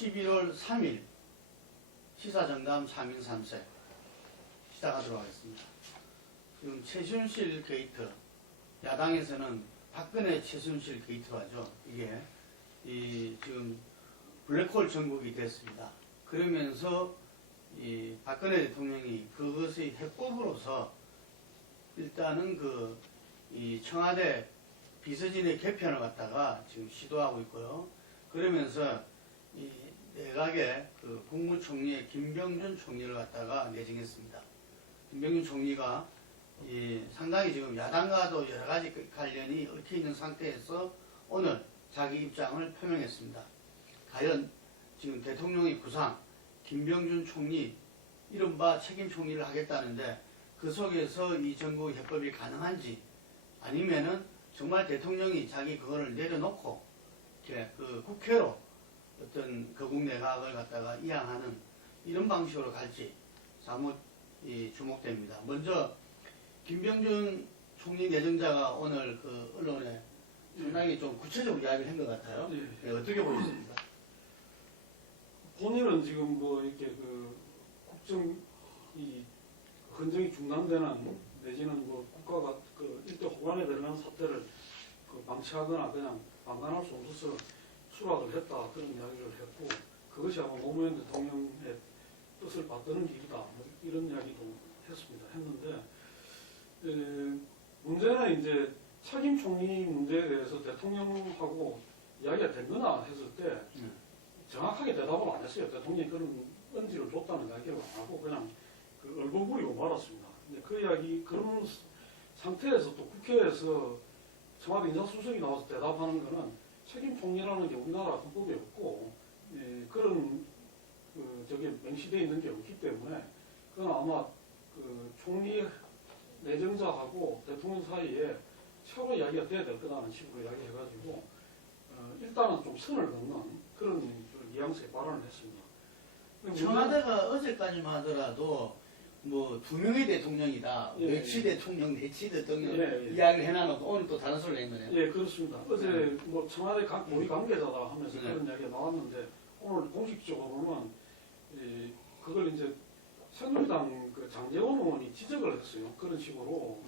11월 3일 시사정담 3인 3세 시작하도록 하겠습니다. 지금 최순실 게이트, 야당에서는 박근혜 최순실 게이트로 하죠. 이게 지금 블랙홀 전국이 됐습니다. 그러면서 이 박근혜 대통령이 그것의 해법으로서 일단은 이 청와대 비서진의 개편을 갖다가 지금 시도하고 있고요. 그러면서 이 내각의 국무총리의 김병준 총리를 갖다가 내정했습니다. 김병준 총리가 상당히 지금 야당과도 여러 가지 관련이 얽혀 있는 상태에서 오늘 자기 입장을 표명했습니다. 과연 지금 대통령의 구상 김병준 총리 이른바 책임 총리를 하겠다는데 그 속에서 이 전국 해법이 가능한지 아니면은 정말 대통령이 자기 그거를 내려놓고 이렇게 국회로 어떤 거국 내각을 갖다가 이양하는 이런 방식으로 갈지 사뭇 주목됩니다. 먼저 김병준 총리 내정자가 오늘 언론에 상당히 좀 구체적으로 이야기를 한 것 같아요. 네, 어떻게 보셨습니까? 본인은 지금 이렇게 국정 헌정이 중단되는 내지는 국가가 일대 호란에 들어가는 사태를 방치하거나 그냥 방관할 수 없어서 수락을 했다 그런 이야기를 했고 그것이 아마 노무현 대통령의 뜻을 받드는 길이다 이런 이야기도 했는데 문제는 이제 책임 총리 문제에 대해서 대통령하고 이야기가 된 거나 했을 때 정확하게 대답을 안 했어요. 대통령이 그런 언지를 줬다는 이야기를 안 하고 그냥 얼버무리고 말았습니다. 근데 그 이야기 그런 상태에서 또 국회에서 청와대 인사수석이 나와서 대답하는 거는 책임 총리라는 게 우리나라 헌법에 없고 그런 저게 명시되어 있는 게 없기 때문에 그건 아마 총리 내정자하고 대통령 사이에 최고 이야기가 돼야 될 거라는 식으로 이야기해가지고 일단은 좀 선을 넘는 그런 뉘앙스의 발언을 했습니다. 청와대가 어제까지만 하더라도 두 명의 대통령이다. 외치 대통령, 내치 대통령 이야기를 해놔놓고 오늘 또 다른 소리를 낸 거네요. 예, 그렇습니다. 어제 청와대 모의 관계자다 하면서 그런 이야기가 나왔는데 오늘 공식적으로 보면 그걸 이제 새누리당 장제원 의원이 지적을 했어요. 그런 식으로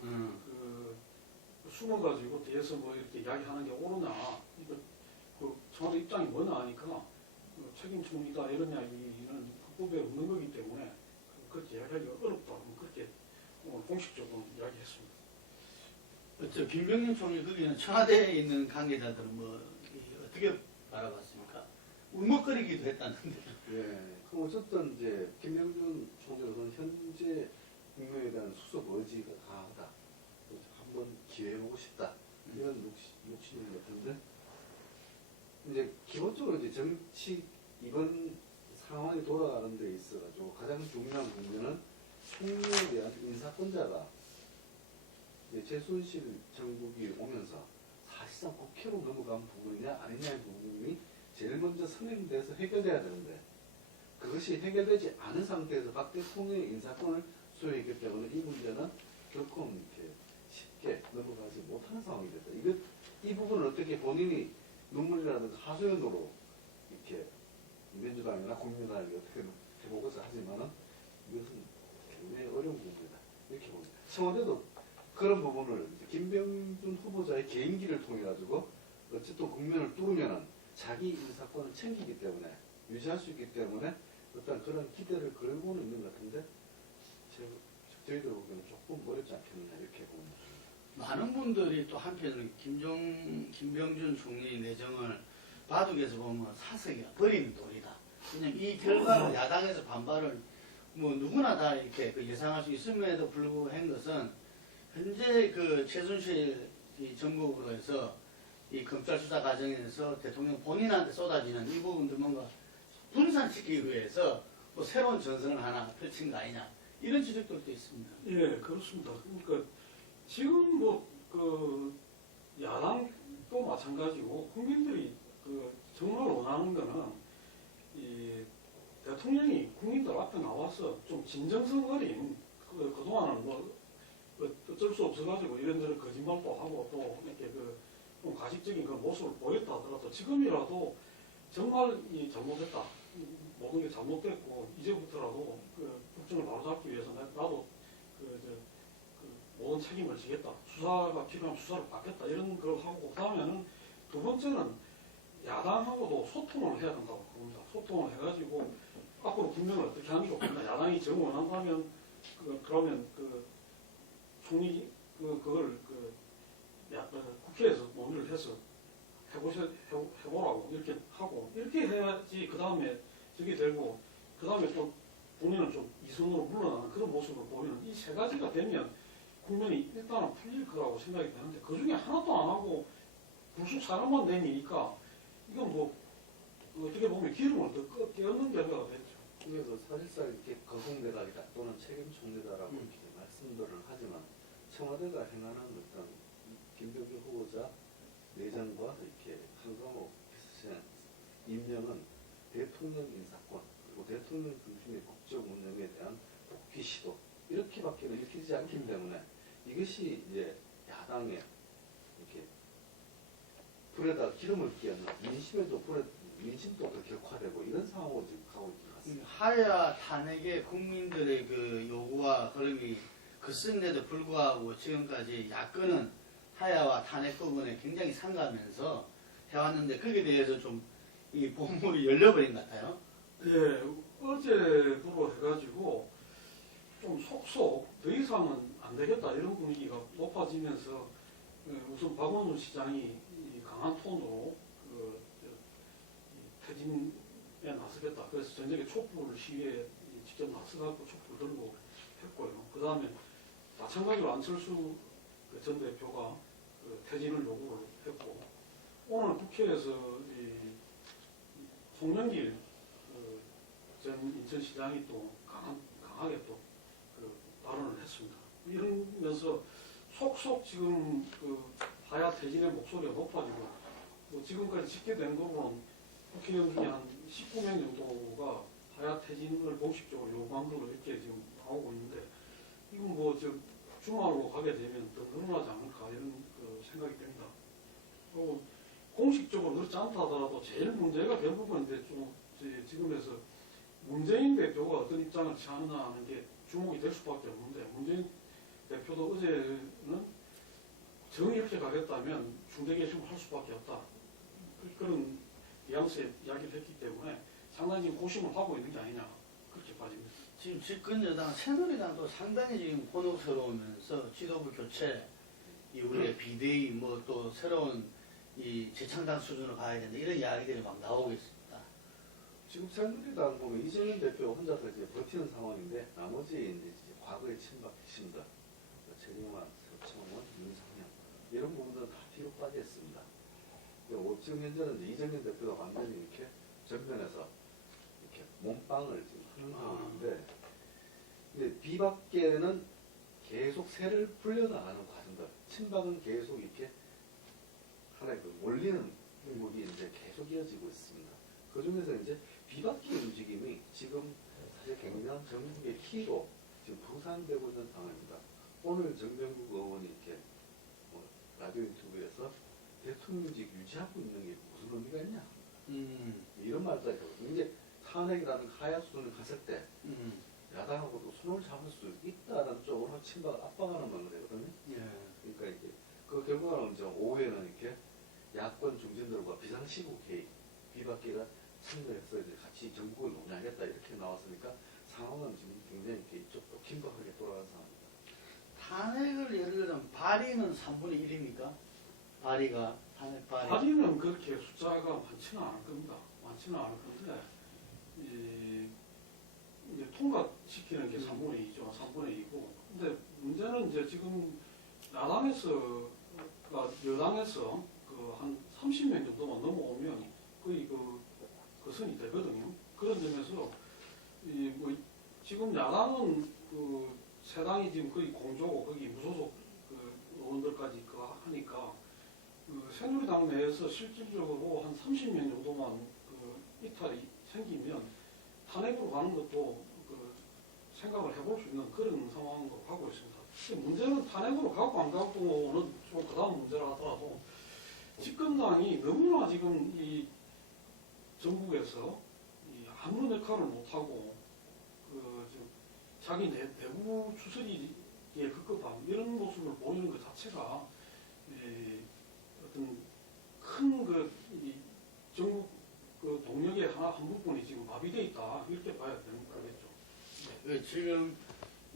숨어가지고 뒤에서 이렇게 이야기하는 게 옳으냐, 이거 청와대 입장이 뭐냐 하니까 책임 총리다 이런 이야기는 헌법에 없는 거기 때문에 그렇게 이야기하기가 어렵다. 그렇게 오늘 공식적으로 이야기했습니다. 그렇죠. 김병준 총리 거기는 청와대에 있는 관계자들은 어떻게 바라봤습니까? 울먹거리기도 했다는데. 예. 그럼 어쨌든 이제 김병준 총리로서는 현재 국민에 대한 수석 의지가 강하다. 한번 기회해보고 싶다. 이런 욕심인 것 같은데 이제 기본적으로 이제 정치 이번 상황이 돌아가는 데 있어가지고 가장 중요한 부분은 총리에 대한 인사권자가 최순실 정국이 오면서 사실상 국회로 넘어간 부분이냐 아니냐의 부분이 제일 먼저 선행돼서 해결돼야 되는데 그것이 해결되지 않은 상태에서 박 대통령의 인사권을 소유했기 때문에 이 문제는 결코 이렇게 쉽게 넘어가지 못하는 상황이 됐다. 이 부분을 어떻게 본인이 눈물이라든가 하소연으로 이렇게 민주당이나 국민당이 어떻게 해보고자 하지만은 이것은 굉장히 어려운 부분이다. 이렇게 봅니다. 청와대도 그런 부분을 김병준 후보자의 개인기를 통해 가지고 어쨌든 국면을 뚫으면은 자기 인사권을 챙기기 때문에 유지할 수 있기 때문에 어떤 그런 기대를 걸고는 있는 것 같은데 저희들 보기에는 조금 어렵지 않겠느냐 이렇게 봅니다. 많은 분들이 또 한편으로 김병준 총리 내정을 바둑에서 보면 사석이야 버리는 돌이다. 그냥 이 결과로 야당에서 반발을 누구나 다 이렇게 예상할 수 있음에도 불구하고 한 것은 현재 최순실 정국으로 해서 이 검찰 수사 과정에서 대통령 본인한테 쏟아지는 이 부분들 뭔가 분산시키기 위해서 또 새로운 전선을 하나 펼친 거 아니냐 이런 지적들도 있습니다. 예, 그렇습니다. 그러니까 지금 야당도 마찬가지고 국민들이 정말 원하는 거는 이 대통령이 국민들 앞에 나와서 좀 진정성 어린 그동안은 어쩔 수 없어가지고 이런저런 거짓말도 하고 또 이렇게 좀 가식적인 그 모습을 보였다 하더라도 지금이라도 정말 이 잘못했다. 모든 게 잘못됐고 이제부터라도 그 국정을 바로잡기 위해서 나도 그 모든 책임을 지겠다. 수사가 필요하면 수사를 받겠다. 이런 걸 하고 그다음에는 두 번째는 야당하고도 소통을 해야 된다고 봅니다. 소통을 해가지고 앞으로 국면을 어떻게 하는 게 좋겠나. 야당이 정 원한다면 그러면 그 총리 그걸 국회에서 논의를 해서 해보라고 이렇게 하고 이렇게 해야지 그 다음에 저게 되고 그 다음에 또 국민은 좀 이선으로 물러나는 그런 모습을 보이는 이 세 가지가 되면 국면이 일단은 풀릴 거라고 생각이 되는데 그 중에 하나도 안 하고 불쑥 사람만 내미니까 이건 뭐 어떻게 보면 기름을 더 깨얹는 결과가 됐죠. 그래서 사실상 이렇게 거국내각이다 또는 책임 총리다라고 이렇게 말씀들을 하지만 청와대가 행하는 어떤 김병준 후보자 내정과 이렇게 한강호 비서실장 임명은 대통령 인사권 그리고 대통령 중심의 국정 운영에 대한 복귀 시도 이렇게밖에는 읽히지 않기 때문에 이것이 이제 야당의 이렇게 불에다 기름을 끼얹는 민심도 더 격화되고 이런 상황으로 지금 가고 있는 것 같습니다. 하야 탄핵의 국민들의 그 요구와 흐름이 그쓴데도 불구하고 지금까지 야권은 하야와 탄핵 부분에 굉장히 상가하면서 해왔는데 거기에 대해서 좀 이 본물이 열려버린 것 같아요. 예, 어제부로 해가지고 좀 속속 더 이상은 안 되겠다 이런 분위기가 높아지면서 우선 박원순 시장이 이 강한 톤으로 퇴진에 나서겠다. 그래서 전역에 촛불 시위에 직접 나서갖고 촛불 들고 했고요. 그 다음에 마찬가지로 안철수 전 대표가 퇴진을 요구를 했고 오늘 국회에서 송영길 전 인천시장이 또 강하게 또 발언을 했습니다. 이러면서 속속 지금 하야 퇴진의 목소리가 높아지고 지금까지 집계된 거로는 국회의원 중에 한 19명 정도가 하야 퇴진을 공식적으로 요구한 걸로 이렇게 지금 나오고 있는데 이건 뭐 주말로 가게 되면 더 늘어나지 않을까 이런 생각이 듭니다. 그리고 공식적으로 그렇지 않다 하더라도 제일 문제가 결국은 이제 좀 지금에서 문재인 대표가 어떤 입장을 취하느냐 하는 게 주목이 될 수밖에 없는데 문재인 대표도 어제는 정이 이렇게 가겠다면 중대개심을 할 수밖에 없다. 그런 뉘앙스의 이야기를 했기 때문에 상당히 고심을 하고 있는 게 아니냐 그렇게 빠집니다. 지금 집권 여당 새누리당도 상당히 지금 곤혹스러우면서 지도부 교체 이후에 비대위 뭐 또 새로운 이 재창당 수준으로 가야 된다 이런 이야기들이 막 나오고 있습니다. 지금 새누리당 보면 이재명 대표 혼자서 이제 버티는 상황인데 나머지 이제 과거의 친박 핵심들 최경환, 서청원, 윤상현 이런 부분들은 다 뒤로 빠져 있습니다. 지금 현재는 이제 이재명 대표가 완전히 이렇게 전면에서 이렇게 몸빵을 지금 하는 상황인데 근데 비박계는 계속 새를 불려나가는 과정들 친박은 계속 이렇게 하나의 몰리는 행복이 이제 계속 이어지고 있습니다. 그 중에서 이제 비박계 움직임이 지금 사실 굉장히 전국의 키로 지금 부상되고 있는 상황입니다. 오늘 정병국 의원이 이렇게 라디오 유튜브에서 대통령직 유지하고 있는 게 무슨 의미가 있냐 이런 말까지 하거든요. 이제 탄핵이라는 하야 수준을 갔을 때 야당하고도 손을 잡을 수 있다는 쪽으로 친박 압박하는 말이거든요. 그러니까 이제 그 결과는 이제 오후에는 이렇게 야권 중진들과 비상시국 회의 비박계가 참여해서 이제 같이 정국을 논의하겠다 이렇게 나왔으니까 상황은 지금 굉장히 이렇게 이쪽도 긴박하게 돌아간 상황입니다. 탄핵을 예를 들면 발의는 3분의 1입니까? 발의가 탄핵 발의. 발의는 그렇게 숫자가 많지는 않을 겁니다. 많지는 않을 건데 이제 통과시키는 게 3분의 2죠. 3분의 2고. 근데 문제는 이제 지금 여당에서 한 30명 정도만 넘어오면 거의 그 선이 되거든요. 그런 점에서 뭐 지금 야당은 세 당이 지금 거의 공조고 거기 무소속 의원들까지 하니까 새누리당 내에서 실질적으로 한 30명 정도만 이탈이 생기면 탄핵으로 가는 것도 생각을 해볼 수 있는 그런 상황으로 가고 있습니다. 문제는 탄핵으로 가고 안 가고는 좀 그 다음 문제라 하더라도 집권당이 너무나 지금 이 전국에서 이 아무런 역할을 못하고 좀 자기 내부 추스리기에 급급함 이런 모습을 보이는 것 자체가 어떤 큰 이 전국 그 동력의 한 부분이 지금 마비돼 있다 이렇게 봐야 되는 거겠죠. 지금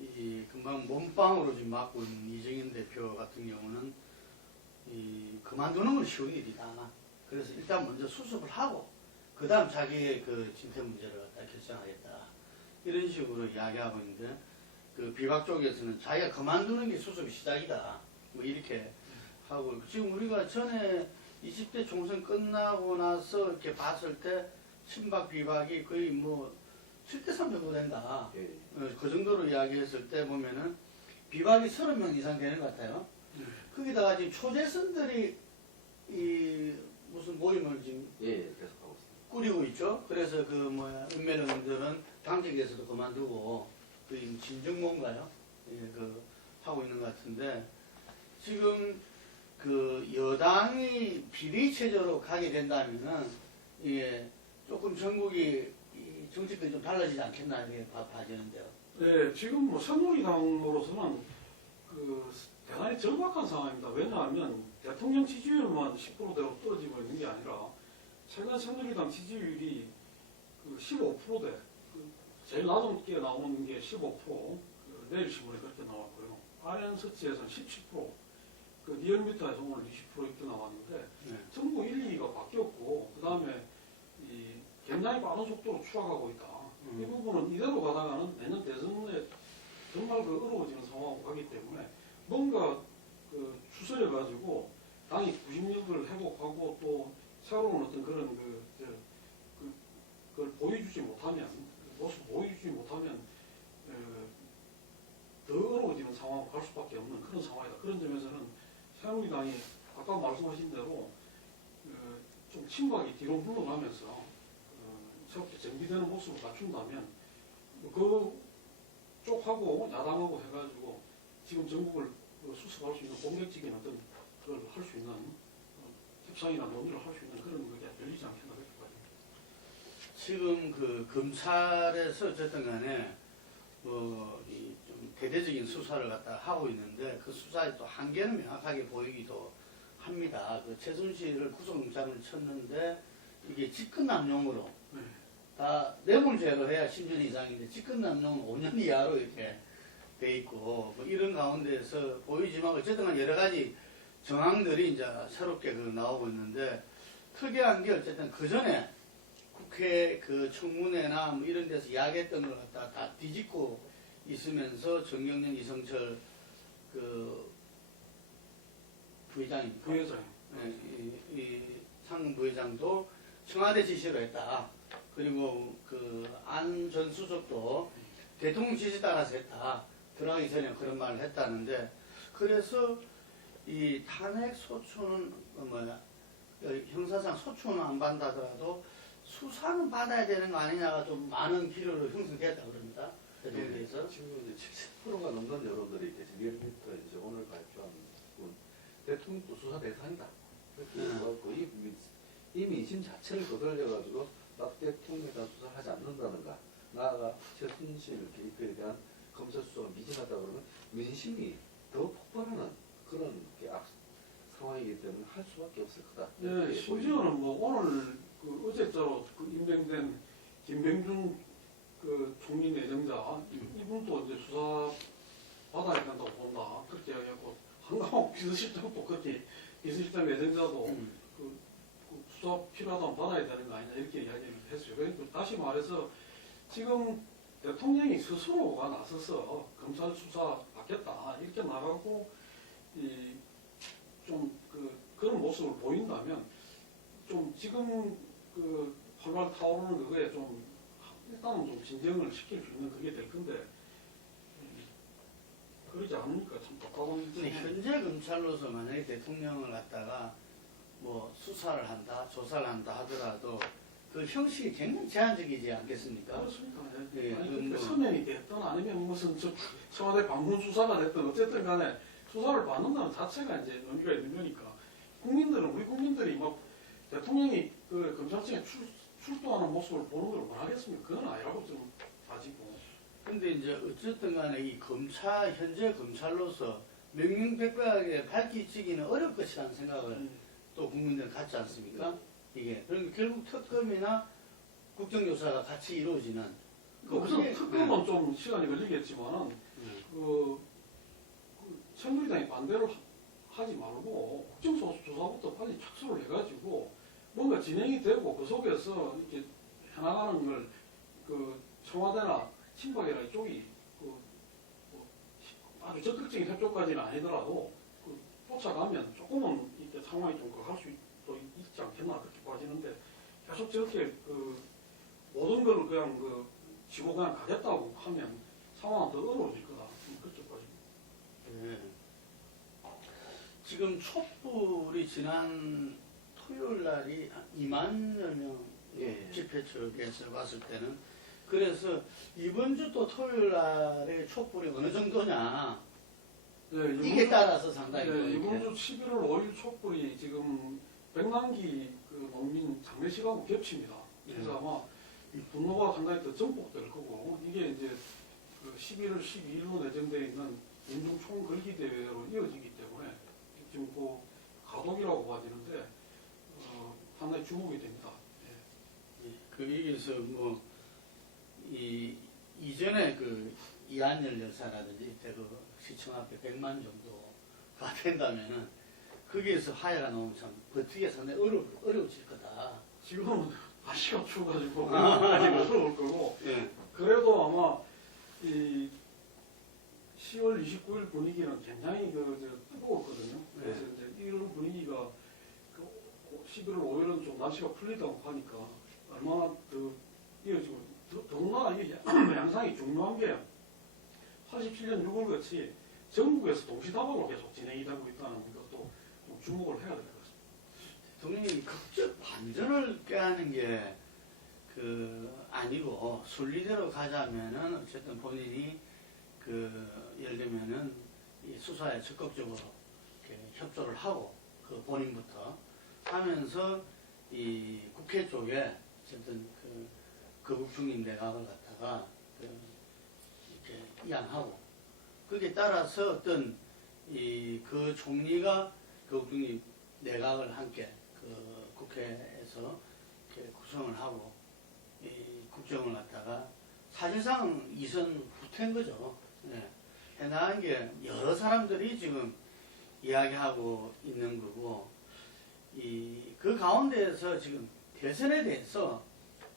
이 금방 몸빵으로 지금 맡고 있는 이정현 대표 같은 경우는 이 그만두는 건 쉬운 일이다. 그래서 일단 먼저 수습을 하고 그 다음 자기의 그 진퇴 문제를 갖다 결정하겠다. 이런 식으로 이야기하고 있는데 그 비박 쪽에서는 자기가 그만두는 게 수습 시작이다. 뭐 이렇게 하고 지금 우리가 전에 20대 총선 끝나고 나서 이렇게 봤을 때 친박 비박이 거의 뭐 7대3 정도 된다. 예. 그 정도로 이야기했을 때 보면은 비박이 30명 이상 되는 것 같아요. 거기다가 지금 초재선들이 이 무슨 모임을 지금 예, 계속하고 있습니다. 꾸리고 있죠. 그래서 그 뭐야 은매령들은 당직에서도 그만두고 그 진정모인가요? 예, 그 하고 있는 것 같은데 지금 그 여당이 비리 체제로 가게 된다면은 이게 조금 전국이 이 정치권이 좀 달라지지 않겠나 이렇게 봐지는데요. 네, 지금 뭐 새누리당으로서는 그 대단히 절박한 상황입니다. 왜냐하면 대통령 지지율만 10%대로 떨어지고 있는 게 아니라 최근 새누리당 지지율이 그 15%대, 그 제일 낮게 나오는 게 15%, 그 내일신문에 그렇게 나왔고요. 아현서치에서는 17%, 그 리얼미터에서 오늘 20% 이렇게 나왔는데 네. 전부 1, 2위가 바뀌었고 그 다음에 이 굉장히 빠른 속도로 추락하고 있다. 이 부분은 이대로 가다가는 내년 대선에 정말 그 어려워지는 상황으로 가기 때문에 뭔가 그 추스려 가지고 당이 구심력을 회복하고 또 새로운 어떤 그런 그걸 보여주지 못하면 모습 보여주지 못하면 더 어려워지는 상황으로 갈 수밖에 없는 그런 상황이다. 그런 점에서는 새누리당이 아까 말씀하신 대로 좀 친박이 뒤로 물러가면서 새롭게 정비되는 모습을 갖춘다면 그 쪽하고 야당하고 해가지고 지금 전국을 수습할 수 있는 공격적인 어떤 그걸 할 수 있는 협상이나 논의를 할 수 있는 그런 게 열리지 않겠나 그렇게 봐요. 지금 그 검찰에서 어쨌든 간에 좀 대대적인 수사를 갖다 하고 있는데 그 수사의 또 한계는 명확하게 보이기도 합니다. 그 최순실을 구속영장을 쳤는데 이게 직권남용으로 네. 다 뇌물죄로 해야 10년 이상인데 직권남용은 5년 이하로 이렇게 돼 있고 뭐 이런 가운데에서 보이지만 어쨌든 간 여러 가지 정황들이 이제 새롭게 그 나오고 있는데 특이한 게 어쨌든 그 전에 국회 그 청문회나 뭐 이런 데서 이야기했던 걸 갖다 다 뒤집고 있으면서 정경련 이성철 그 부회장입니까? 부회장. 이 상근 부회장도 청와대 지시로 했다. 그리고 그 안 전 수석도 대통령 지시 따라서 했다. 들어가기 전에 그런 말을 했다는데 그래서 이 탄핵 소추는 형사상 소추는 안 받다더라도 수사는 받아야 되는 거 아니냐가 좀 많은 기류로 형성됐다 그럽니다. 대통령께서. 지금 이제 70%가 넘는 여론들이 이제 리얼미터 이제 오늘 발표한 부분 대통령도 수사 대상이다. 그래서 거의 이 민심 자체를 거슬려가지고 박 대통령에 대한 수사를 하지 않는다든가 나아가 최순실 개입에 대한 검찰 수사가 미진하다 그러면 민심이 더 폭발하는 그런 상황이기 때문에 할 수밖에 없을 거다. 네, 심지어는 뭐 오늘 그 어제자로 그 임명된 김병준 그 총리 내정자 이분도 이제 수사 받아야 된다고 본다 그렇게 이야기하고 한강호 비서실장도 그렇게 비서실장 내정자도 그 수사 필요하다면 받아야 되는 거 아니냐 이렇게 이야기를 했어요. 그러니까 다시 말해서 지금 대통령이 스스로가 나서서 검찰 수사 받겠다 이렇게 나가고 그런 모습을 보인다면 좀 지금 그 활발 타오르는 그거에 좀 일단은 좀 진정을 시킬 수 있는 그게 될 건데 그러지 않으니까 참 답답한. 근데 현재 검찰로서 만약에 대통령을 갖다가 뭐 수사를 한다, 조사를 한다 하더라도 그 형식이 굉장히 제한적이지 않겠습니까? 그렇습니까? 예, 아니, 그건 뭐- 서면이 됐든 아니면 무슨 청와대 방문 수사가 됐든 어쨌든 간에 수사를 받는다는 자체가 이제 의미가 있는 거니까 우리 국민들이 막 대통령이 그 검찰청에 출두하는 모습을 보는 걸 원하겠습니까? 그건 아니라고 좀 따지고. 근데 이제 어쨌든 간에 이 검찰, 현재 검찰로서 명명백백하게 밝히지기는 어려울 것이라는 생각을 또 국민들은 갖지 않습니까? 이게. 그러니까 결국 특검이나 국정조사가 같이 이루어지는. 그래서 그게- 특검은 좀 시간이 걸리겠지만은, 그 새누리당이 반대를 하지 말고 국정조사부터 빨리 착수를 해가지고 뭔가 진행이 되고 그 속에서 이렇게 해나가는 걸 그 청와대나 친박이나 이쪽이 뭐 아주 적극적인 협조까지는 아니더라도 쫓아가면 조금은 이렇게 상황이 좀 할 수 있지 않겠나 그렇게 봐지는데 계속 저렇게 모든 걸 그냥 지고 그냥 가겠다고 하면 상황은 더 어려워질 거다. 그렇게 봐집니다. 예. 지금 촛불이 지난 토요일 날이 한 2만여 명 예. 집회 측에서 봤을 때는 그래서 이번 주 또 토요일 날에 촛불이 어느 정도냐 네, 이게 따라서 상당히 또 네, 이렇게 이번 주 11월 5일 촛불이 지금 백만기 농민 장례식하고 겹칩니다. 그래서 아마 이 분노가 상당히 더 증폭될 거고 이게 이제 11월 12일로 예정되어 있는 민중 총걸기 대회로 이어지기 때문에 지금 그 가독이라고 봐지는데 상당히 주목이 됩니다. 거기에서 뭐 이전에 이한열 여사라든지 대구 시청 앞에 100만 정도가 된다면은 거기에서 화해가 나오면 참 버티기가 상당히 어려워질 거다. 지금은 날씨가 추워가지고 아직 어려울 거고 예. 그래도 아마 이 10월 29일 분위기는 굉장히 뜨거웠거든요. 그래서 이제 이런 분위기가 11월 5일은 좀 날씨가 풀리다고 하니까 얼마나 더 이어지고 더구나 이게 양상이 중요한 게 87년 6월 같이 전국에서 동시다발로 계속 진행이 되고 있다는 것도 좀 주목을 해야 될 것 같습니다. 대통령이 극적 반전을 꾀하는 게 아니고 순리대로 가자면은 어쨌든 본인이 예를 들면은 이 수사에 적극적으로 이렇게 협조를 하고 본인부터 하면서 이 국회 쪽에 어쨌든 거국 중립 내각을 갖다가 이렇게 이양하고 거기에 따라서 어떤 그 총리가 거국 중립 내각을 함께 국회에서 이렇게 구성을 하고 이 국정을 갖다가 사실상 이선 후퇴인 거죠. 예. 해나간 게 여러 사람들이 지금 이야기하고 있는 거고 그 가운데에서 지금 대선에 대해서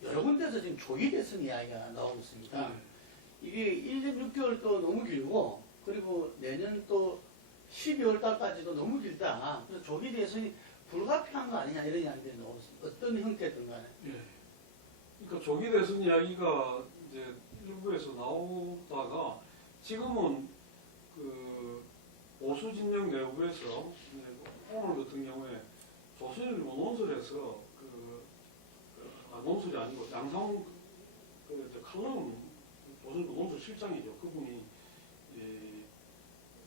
여러 군데서 지금 조기 대선 이야기가 나오고 있습니다. 이게 1년 6개월도 너무 길고 그리고 내년 또 12월 달까지도 너무 길다. 그래서 조기 대선이 불가피한 거 아니냐 이런 이야기들이 나오고 있습니다. 어떤 형태든 간에. 예. 그러니까 조기 대선 이야기가 이제 일부에서 나오다가 지금은 보수 진영 내부에서 오늘 같은 경우에 조선일보 논설에서 논설이 아니고 양상훈 칼럼 조선일보 논설 실장이죠. 그분이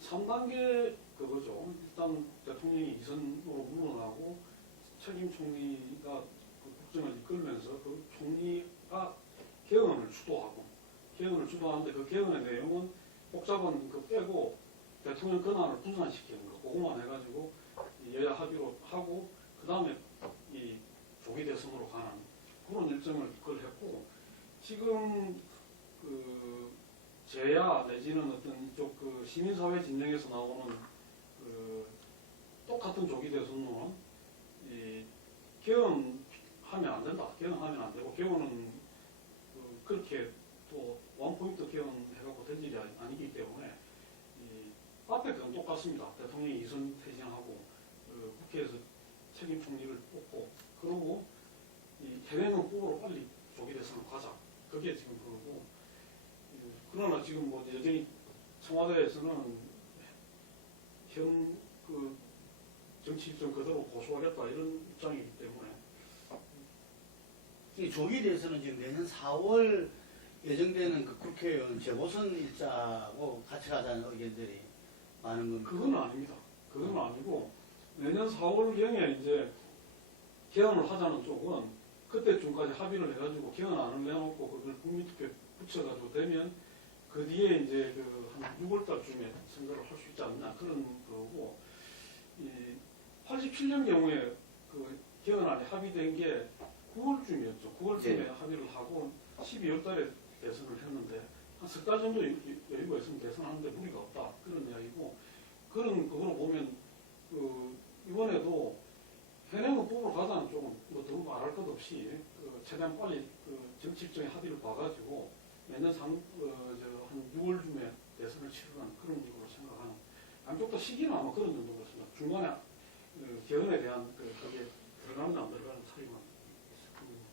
3단계 그거죠. 일단 대통령이 이선으로 물러나고 책임 총리가 국정을 이끌면서 그 총리가 개헌을 주도하는데 그 개헌의 내용은 복잡한 거 빼고 대통령 권한을 분산시키는 거 그것만 해가지고 여야 합의로 하고 그 다음에 이 조기 대선으로 가는 그런 일정을 했고 지금 제야 내지는 어떤 이쪽 시민사회 진영에서 나오는 똑같은 조기 대선론은 개헌하면 안 된다. 개헌하면 안 되고 개헌은 그렇게 또 원포인트 개헌해갖고 될 일이 아니기 때문에 앞에 그건 똑같습니다. 대통령이 이선 퇴진하고 국회에서 책임 총리를 뽑고 그러고 해외는 후보로 빨리 조기 대선을 가자. 그게 지금 그거고 그러나 지금 뭐 여전히 청와대에서는 현 정치 일정 그대로 고수하겠다 이런 입장이기 때문에 이 조기 대선은 지금 내년 4월 예정되는 국회의원 재보선 일자하고 같이 가자는 의견들이 많은 겁니다. 그건 아닙니다. 그건 아니고 내년 4월경에 이제 개헌을 하자는 쪽은 그때쯤까지 합의를 해가지고 개헌안을 내놓고 그걸 국민투표에 붙여가지고 되면 그 뒤에 이제 그 한 6월달쯤에 선거를 할 수 있지 않나 그런 거고 이 87년 경우에 그 개헌안이 합의된 게 9월쯤이었죠. 9월쯤에 네. 합의를 하고 12월달에 대선을 했는데 한 석 달 정도 여유가 있으면 대선하는데 무리가 없다 그런 이야기고 그런 그거로 보면 그 이번에도 현행은 뽑으러 가자는 조금 뭐더 말할 것 없이 그 최대한 빨리 그 정치적인 합의를 봐가지고 내년 한 6월쯤에 대선을 치르는 그런 식으로 생각하는 양쪽 다 시기는 아마 그런 정도 같습니다. 중간에 그 개헌에 대한 그게 들어가는지 안 들어가는 차이만 있을 겁니다.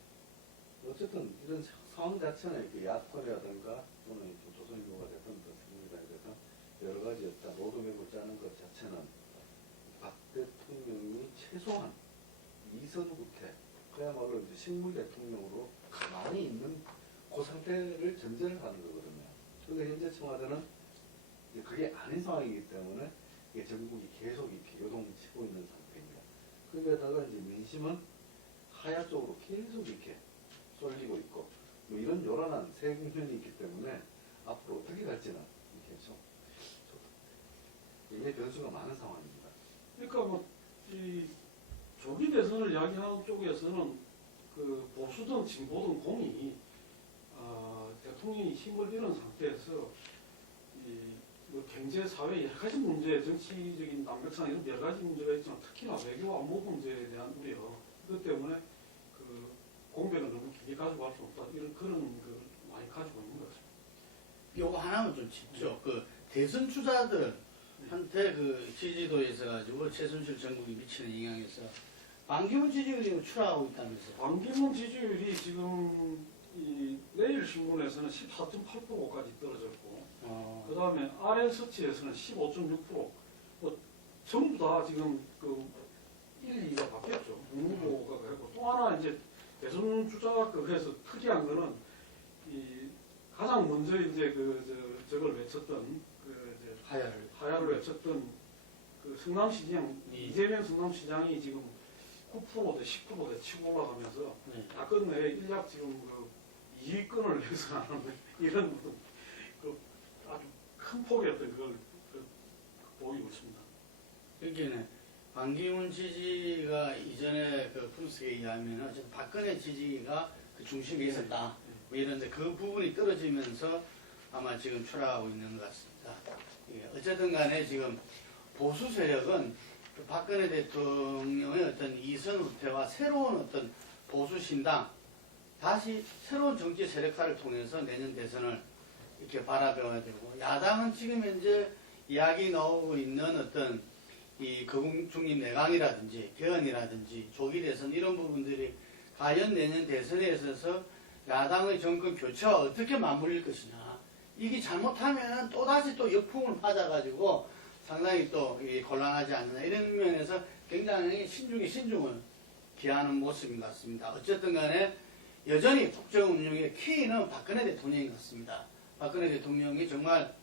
어쨌든 이런 상황 자체는 그 야권이라든가 또는 조선일보가 됐던 것입니다. 그래서 여러 가지 어떤 로드맵을 짜는 것 자체는 박 대통령이 최소한 이선 국회, 그야말로 이제 식물 대통령으로 가만히 있는 그 상태를 전제를 하는 거거든요. 그런데 현재 청와대는 이제 그게 아닌 상황이기 때문에 이게 전국이 계속 이렇게 요동치고 있는 상태입니다. 거기에다가 이제 민심은 하야 쪽으로 계속 이렇게 쏠리고 있고, 뭐 이런 요란한 세 국면이 있기 때문에 앞으로 어떻게 갈지는 이렇게 좀 굉장히 변수가 많은 상황입니다. 그러니까 뭐 이 조기 대선을 이야기하는 쪽에서는 그 보수든 진보든 공이 대통령이 힘을 잃은 상태에서 뭐 경제, 사회 여러 가지 문제, 정치적인 남북상 이런 여러 가지 문제가 있지만 특히나 외교 안보 문제에 대한 우려 그 때문에 그 공백을 너무 길게 가지고 갈 수 없다 이런 그런 그 많이 가지고 있는 것 같습니다. 요거 하나만 좀 짚죠. 그 대선 주자들한테 그 지지도에 있어가지고 최순실 정국이 미치는 영향에서 반기문 지지율이 추락하고 있다면서요. 반기문 지지율이 지금 내일 신문에서는 14.8%까지 떨어졌고 그 다음에 RN서치에서는 15.6%. 뭐 전부 다 지금 그 1, 2가 바뀌었죠. 후보가 그랬고 또 하나 이제 대선 주자가 그래서 특이한 거는 가장 먼저 이제 저걸 외쳤던 이제 하야를 외쳤던 그 성남시장 이재명 성남시장이 지금 9%대 10%대 치고 올라가면서 야권 내에 일약 지금 그 이익권을 형성하는 이런 그 아주 큰 폭의 어떤 그걸 보이고 있습니다. 그러니까 반기문 지지가 이전에 그 분석에 의하면 어쨌든 박근혜 지지가 그 중심에 있었다. 뭐 이런데 그 부분이 떨어지면서 아마 지금 추락하고 있는 것 같습니다. 어쨌든 간에 지금 보수 세력은 그 박근혜 대통령의 어떤 이선 후퇴와 새로운 어떤 보수 신당, 다시 새로운 정치 세력화를 통해서 내년 대선을 이렇게 바라봐야 되고, 야당은 지금 현재 이야기 나오고 있는 어떤 이 거국 중립 내강이라든지 개헌이라든지 조기 대선 이런 부분들이 과연 내년 대선에 있어서 야당의 정권 교체와 어떻게 맞물릴 것이냐. 이게 잘못하면 또다시 또 역풍을 맞아가지고 상당히 또 곤란하지 않느냐. 이런 면에서 굉장히 신중에 신중을 기하는 모습인 것 같습니다. 어쨌든 간에 여전히 국정 운영의 키는 박근혜 대통령인 것 같습니다. 박근혜 대통령이 정말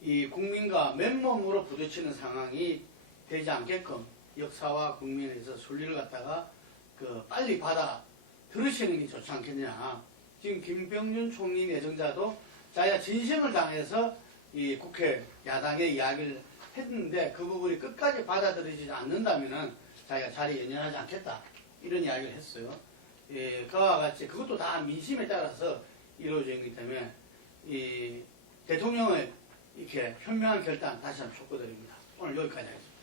이 국민과 맨몸으로 부딪히는 상황이 되지 않게끔 역사와 국민에서 순리를 갖다가 그 빨리 받아 들으시는 게 좋지 않겠냐. 지금 김병준 총리 내정자도 자기가 진심을 당해서 이 국회 야당의 이야기를 했는데 그 부분이 끝까지 받아들이지 않는다면은 자기가 자리에 연연하지 않겠다. 이런 이야기를 했어요. 예, 그와 같이 그것도 다 민심에 따라서 이루어져 있기 때문에 이 대통령의 이렇게 현명한 결단 다시 한번 촉구드립니다. 오늘 여기까지 하겠습니다.